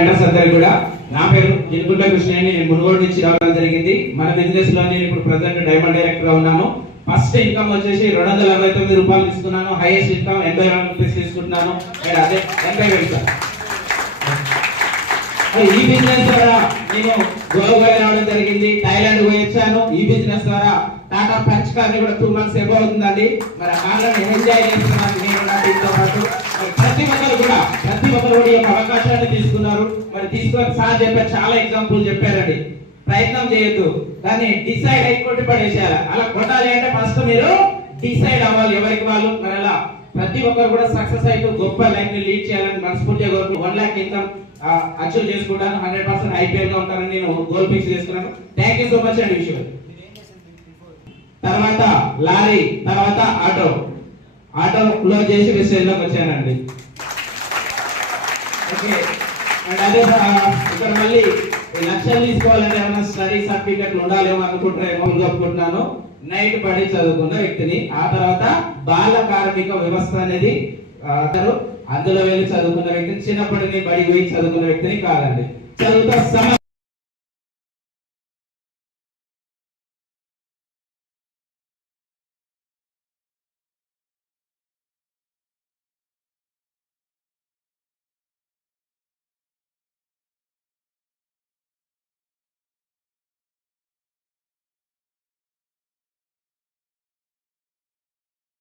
Mentors అందరికి కూడా నా పేరు జినుగుంట కృష్ణయ్య, నేను మునుగోడు నుంచి రావడం జరిగింది. మన బిజినెస్ లో నేను ఇప్పుడు ప్రెసెంట్ డైమండ్ డైరెక్టర్ గా ఉన్నాను. ఫస్ట్ ఇన్కమ్ వచ్చేసి 269 రూపాయలు తీసుకున్నాను. హైయెస్ట్ ఇన్కమ్ 81 రూపీస్ తీసుకుంటున్నాను. అదే 80,000 సార్. ఈ బిజినెస్ ద్వారా నేను గోవా రావడం జరిగింది, థాయిలాండ్ పోయి వచ్చాను. ఈ బిజినెస్ ద్వారా టాటా పంచ్ కార్ కూడా 2 months ఎబో అవుతుందండి. మరి ఆన్లైన్ ఎంజాయ్ చేస్తున్నాను నేను నా టీంతో పాటు. ప్రతి ఒక్కరు కూడా ఈ యొక్క అవకాశాన్ని తీసుకున్నారు. మరి తీసుకొని సార్ చెప్పారు, చాలా ఎగ్జాంపుల్ చెప్పారండి. ప్రయత్నం చేయొద్దు, దాన్ని డిసైడ్ అయి కొట్టి పడేసేయాలి. అలా కొట్టాలి అంటే ఫస్ట్ మీరు డిసైడ్ అవ్వాలి ఎవరికి వాళ్ళు. మరి అలా ప్రతి ఒక్కరు కూడా సక్సెస్ అయితే గొప్ప లైఫ్ ని లీడ్ చేయాలని మనస్ఫూర్తిగా కోరుకు 1 lakh ఇన్కమ్ అచీవ్ చేసుకుంటాను. 100% ఐపీఎల్ గా ఉంటానని నేను గోల్ ఫిక్స్ చేసుకున్నాను. థ్యాంక్ యూ సో మచ్ అండి. విషయం తర్వాత లారీ, తర్వాత ఆటోలో చేసి విషయంలోకి వచ్చానండి. ఓకే, అండ్ అదే ఇక్కడ మళ్ళీ లక్ష్యాలు తీసుకోవాలంటే ఏమైనా స్టడీ సర్టిఫికెట్లు ఉండాలేమో అనుకుంటారేమో ఒప్పుకుంటున్నాను. నైట్ పడి చదువుకున్న వ్యక్తిని, ఆ తర్వాత బాల కార్మిక వ్యవస్థ అనేది అందులో వెళ్ళి చదువుకున్న వ్యక్తిని, చిన్నప్పటికి బడి పోయి చదువుకున్న వ్యక్తిని కాదండి. చదువుతా